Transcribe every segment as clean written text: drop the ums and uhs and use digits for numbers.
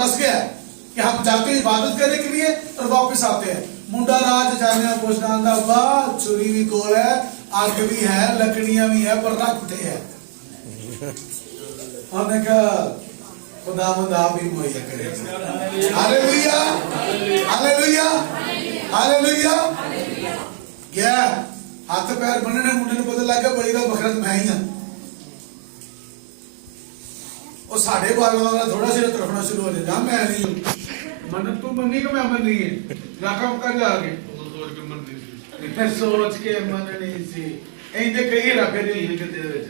दस गया है कि हम जाते हैं इबादत करने के लिए और वापस आते हैं। मुंडा राज जाने पूछना आंदा वाह छुरी भी कोल है, आग भी है, लकड़ियां भी है, पर रखते है। हमने कहा खुदावंद आप ही मुहैया करें। Hallelujah hallelujah hallelujah. क्या हाथ पैर बनने मुंडे ने पता लग गया बड़ी का बखरा तो मैं ही हां। और साढ़े 12 वाला थोड़ा सा तरफना शुरू हो जाएगा, मैं नहीं हूं मन तू मनी को मैं मन नहीं है राखा कर जाके सोच के मन नहीं सी इंदे कई रखे नहीं है किते विच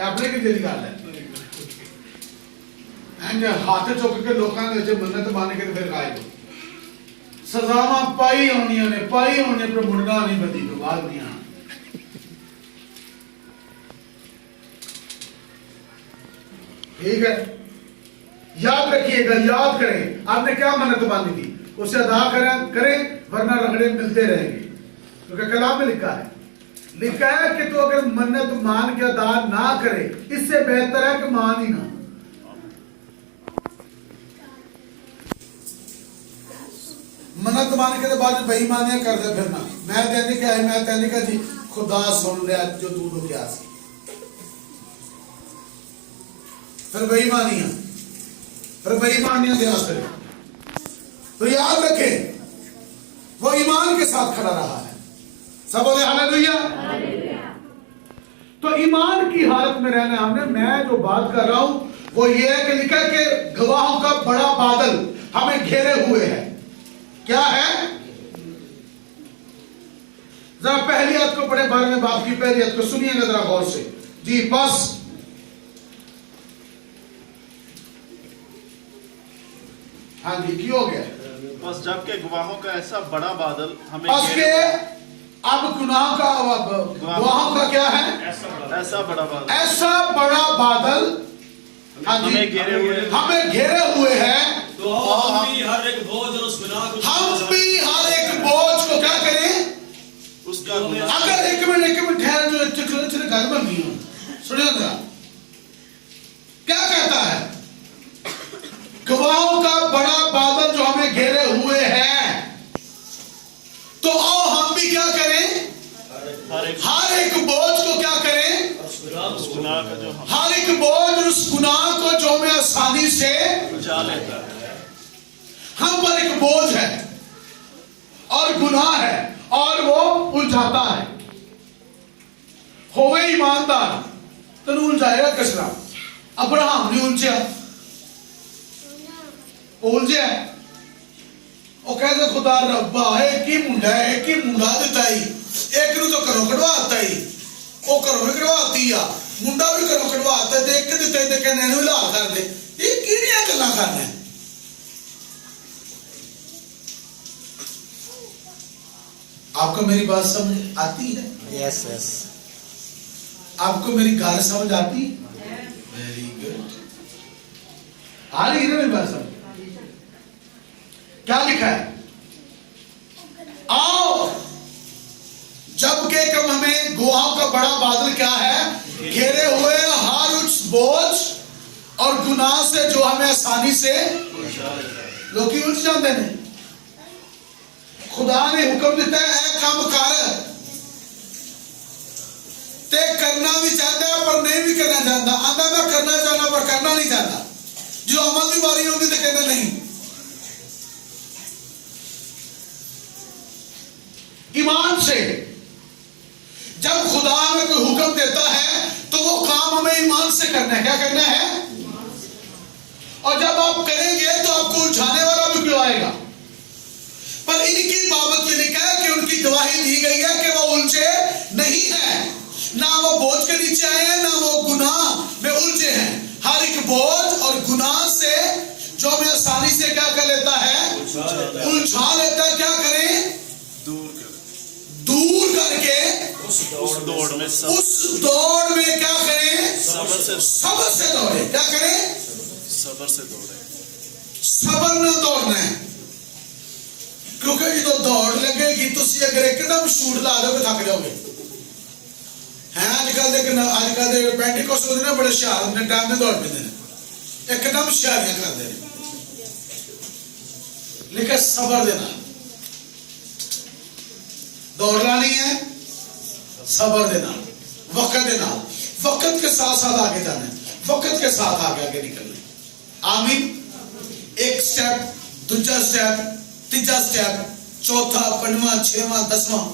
अपने किते दी गल है। एंड हाथ चुक के लोकां दे विच मन्नत मान के फिर गायब सजावां पाई होनियां ने पर मुड़ना नहीं बदी तो बाद नहीं आना। ठीक है, याद रखिएगा, याद करें आपने क्या मन्नत बांधी थी उसे अदा करें वरना रगड़े मिलते रहेंगे। क्योंकि कलाम में लिखा है कि तो अगर मन्नत मान के अदा ना करे इससे बेहतर है कि मान ही ना। मन्नत मान के बाद बेईमानियां करते फिरना, मैं कहने क्या है, मैं कहने का जी खुदा सुन लिया जो तू क्या सी, फिर बेईमानियां दे आसरे। तो याद रखें वो ईमान के साथ खड़ा रहा है। सब बोले हालेलुया। तो ईमान की हालत में रहना हमने, मैं जो बात कर रहा हूं वो ये है कि लिखा है कि गवाहों का बड़ा बादल हमें घेरे हुए है। क्या है? जरा पहली आयत को पढ़े, 12वें बाब की पहली आयत को सुनिएगा जरा गौर से जी। बस हाँ जी, क्यों हो गया? बस जबकि गवाहों का ऐसा बड़ा बादल हमें अब गवाहों का क्या है? ऐसा बड़ा बादल हमें घेरे हुए हैं। तो हम भी हर एक बोझ और उस गुनाह को क्या करें? उसका अगर एक मिनट ठहर जो घर में नहीं हो सुनिए जरा क्या कहता है। गवाहों का बड़ा बादल जो हमें घेरे हुए हैं, तो आओ हम भी क्या करें? हर एक बोझ को क्या करें? हर एक बोझ उस गुनाह को जो हमें आसानी से उलझा लेता है। हम पर एक बोझ है और गुनाह है और वो उलझाता है। होवे ईमानदार तेन उलझाएगा किसरा? अब्राहम ने उलझा कहते खुदा रब्बा एक ही मुंडा दिता ही, एक नु तो घरों कढ़वाता ही, वो घरों भी कढ़वाती आ, मुंडा भी घरों कढ़वाता, एक दिते ते कहने इहनू हिलाल कर दे। ये किहड़ियां गल्लां करना है? आपको मेरी बात समझ आती है? Yes yes. आपको मेरी गाल समझ आती? Very good. आ रही है ना मेरी बात समझ? क्या लिखा है? आओ जबकि कम हमें गवाहों का बड़ा बादल क्या है? घेरे हुए हर उस बोझ और गुनाह से जो हमें आसानी से लोग उलझ जाते हैं। खुदा ने हुक्म दिता है ऐ काम कर, ते करना भी चाहता है पर नहीं भी करना चाहता। आंदा मैं करना चाहना पर करना नहीं चाहता। जो अमल की बारी होती तो कहते नहीं। ईमान से जब खुदा हमें कोई हुक्म देता है तो वो काम हमें ईमान से करना है। क्या करना है? और जब आप करेंगे तो आपको उलझाने वाला भी क्यों आएगा? पर इनकी बाबत में लिखा है कि उनकी गवाही दी गई है कि वो उलझे नहीं है, ना वो बोझ के नीचे आए हैं, ना वो गुनाह में उलझे हैं। हर एक बोझ और गुनाह से जो हमें आसानी से क्या कर लेता है? उलझा लेता है। क्या करें? दूर करके उस दौड़ में क्या करें? सब्र से दौड़े। क्या करें? सब्र से दौड़े। सब्र न दौड़ना है, क्योंकि जो दौड़ लगेगी तुम अगर एकदम शूट ला दोगे थक जाओगे। है अजकल के पेंटिकोस्ट होते हैं बड़े हुशियार अपने टाइम में दौड़ पे एकदम हुशियारियां करते हैं। लिखा सबर देना, दौड़ना नहीं है, सबर देना, वक्त देना, वक्त के साथ साथ आगे जाना है, वक्त के साथ आगे निकलना है। आमीन। एक स्टेप, दूसरा स्टेप, तीसरा स्टेप, चौथा, पंजवा, छेवां, दसवां।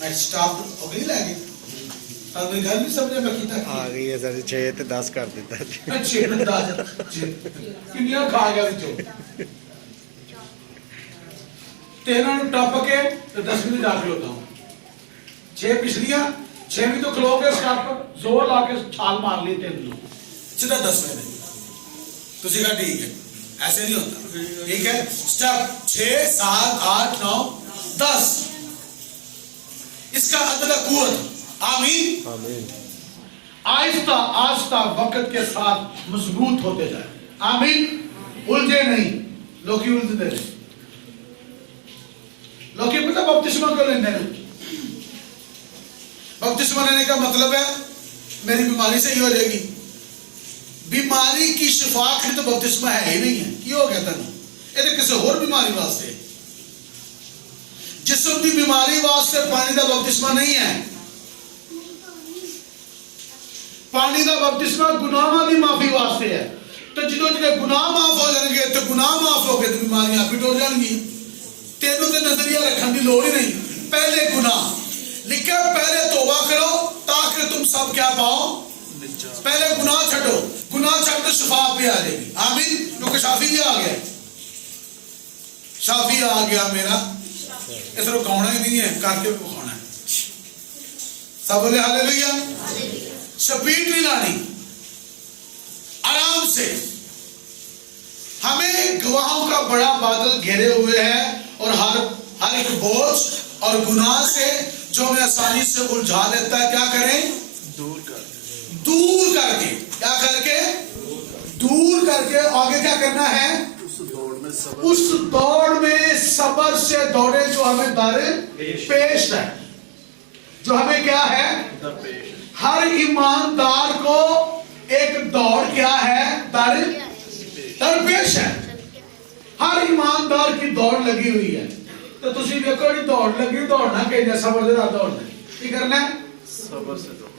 मैं स्टॉप हो गई लगे तब मेरी गल नहीं समझे मैं कीता आ गई है सर 6 ते 10 कर दिता जी। मैं 6 में 10 किन्नियां खा गया विचों तेना नु टप के ते 10वीं दाखिल होता हूं। 6 पिछलियां 6वीं तो खलो के स्टॉप जोर ला के छाल मार ली 3 नु सीधा 10वें में। तुसी कहा ठीक है, ऐसे नहीं होता। ठीक है, स्टेप 6 7 8 9 10 इसका अदला कुव्वत। आमीन। आमीन। आहिस्ता आहिस्ता वक्त के साथ मजबूत होते जाए। आमीन। उलझे नहीं, लोग उलझते रहे। लोग पता बपतिस्मा क्यों लेने हैं? बपतिस्मा लेने का मतलब है मेरी बीमारी सही हो जाएगी। बीमारी की शिफा के लिए तो बपतिस्मा है ही नहीं है। क्यों कहता ना ये किसी और बीमारी वास्ते, जिस्म की बीमारी वास्ते पानी का बपतिस्मा नहीं है। पानी का बपतिस्मा गुनाहों की माफी वास्ते है। तो जो गुनाह माफ हो जाएंगे तो गुनाह माफ हो गए तो बीमारियां आप हो जाएंगी। तेनों तो नजरिया रखने की लोड़ ही नहीं। पहले गुनाह लिखा, पहले तौबा करो ताकि तुम सब क्या पाओ। पहले गुनाह छो, गुनाह छड़ तो शिफा भी आ जाएगी। आमीन। क्योंकि शाफी भी आ गया, शाफी आ गया मेरा इस रुकाना ही नहीं है, करके भी खाना है। सब बोले हालेलुया। स्पीड नहीं लानी, आराम से। हमें गवाहों का बड़ा बादल घेरे हुए है और हर एक बोझ और गुनाह से जो हमें आसानी से उलझा लेता है, क्या करें? दूर करके क्या करके? दूर करके आगे क्या करना है? उस दौड़ में सबर से दौड़े जो हमें दर पेश है। जो हमें क्या है? हर ईमानदार को एक दौड़ क्या है? दर पेश है। हर ईमानदार की दौड़ लगी हुई है। तो तुसी देखो जी दौड़ लगी, दौड़ना कहीं सबर दे रहा दौड़ना की करना है? सबर से दौड़।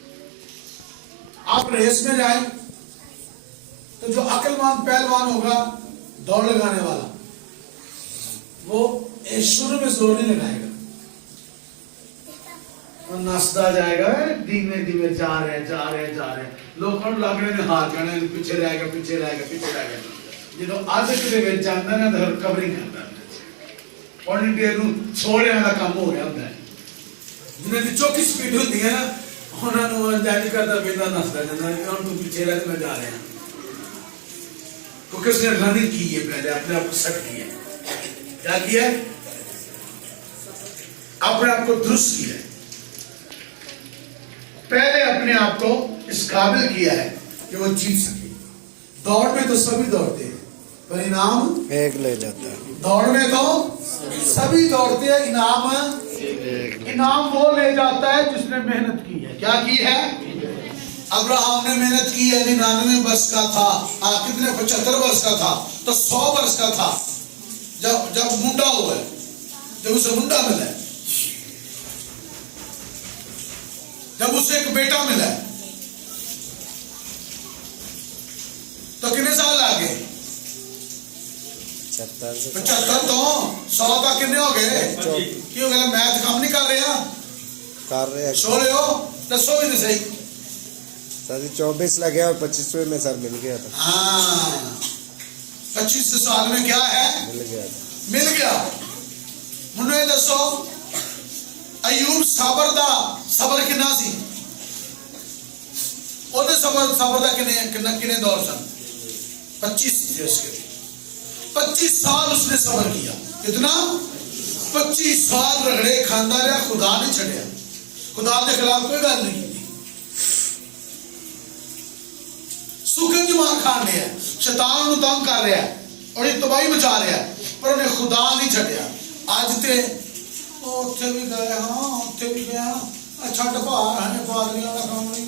आप रेस में जाए तो जो अक्लमंद पहलवान होगा दौड़ लगाने वाला, वो शुरू में जोर नहीं लगाएगा, वो नाचता जाएगा, धीमे धीमे जा रहे लोग लग रहे हैं हार जाने, पीछे रह गया जो अज कि जाता ना तो रिकवरी करता वॉलंटियर छोड़ने का काम हो गया होता है। जिन्हें चौकी स्पीड होती है ना उन्होंने नहीं करता, बेटा नसता जाता तू पीछे रह मैं जा रहा क्योंकि उसने रनिंग की है, पहले अपने आप को सेट किया। क्या किया? अपने आप को दुरुस्त किया, पहले अपने आप को इस काबिल किया है कि वो जीत सके। दौड़ में तो सभी दौड़ते हैं, परिणाम एक ले जाता है। दौड़ में तो सभी दौड़ते हैं, इनाम वो ले जाता है जिसने मेहनत की है। क्या की है? अब्राहम ने मेहनत की है, 99 वर्ष का था, कितने 75 वर्ष का था, तो 100 वर्ष का था जब मुंडा हुआ है, जब उसे मुंडा मिला है, जब उसे एक बेटा मिला है, तो कितने साल आगे? 75 तो 100 का कितने हो गए? क्यों गया? मैथ काम नहीं कर रहे हैं, सो रहे हो? दसो भी तो सही। सर 24 लगे और 25वें में सर मिल गया था। हाँ 25 साल में क्या है? मिल गया। मुझे दसो अयूब सबर कितना सी? ओदे सबर दा किने दौर सन? 25 थे उसके। 25 साल उसने सबर किया। कितना? 25 साल रगड़े खांदा रहा, खुदा नहीं छड़िया, खुदा के खिलाफ कोई गल नहीं की। सूखे जमान खान रहा है, शैतान तंग कर रहा है और ये तबाही मचा रहा है, पर उन्हें खुदा नहीं छड़िया। अज ते उत्थे भी गए, हाँ उत्थे भी गया, छड़ पा है पादरियों का काम नहीं।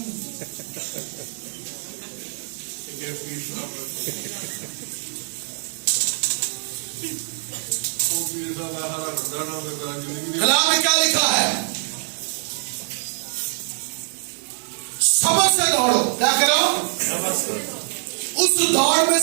कलाम में क्या लिखा है? सब्र से दौड़ो। क्या करो? उस दौड़ में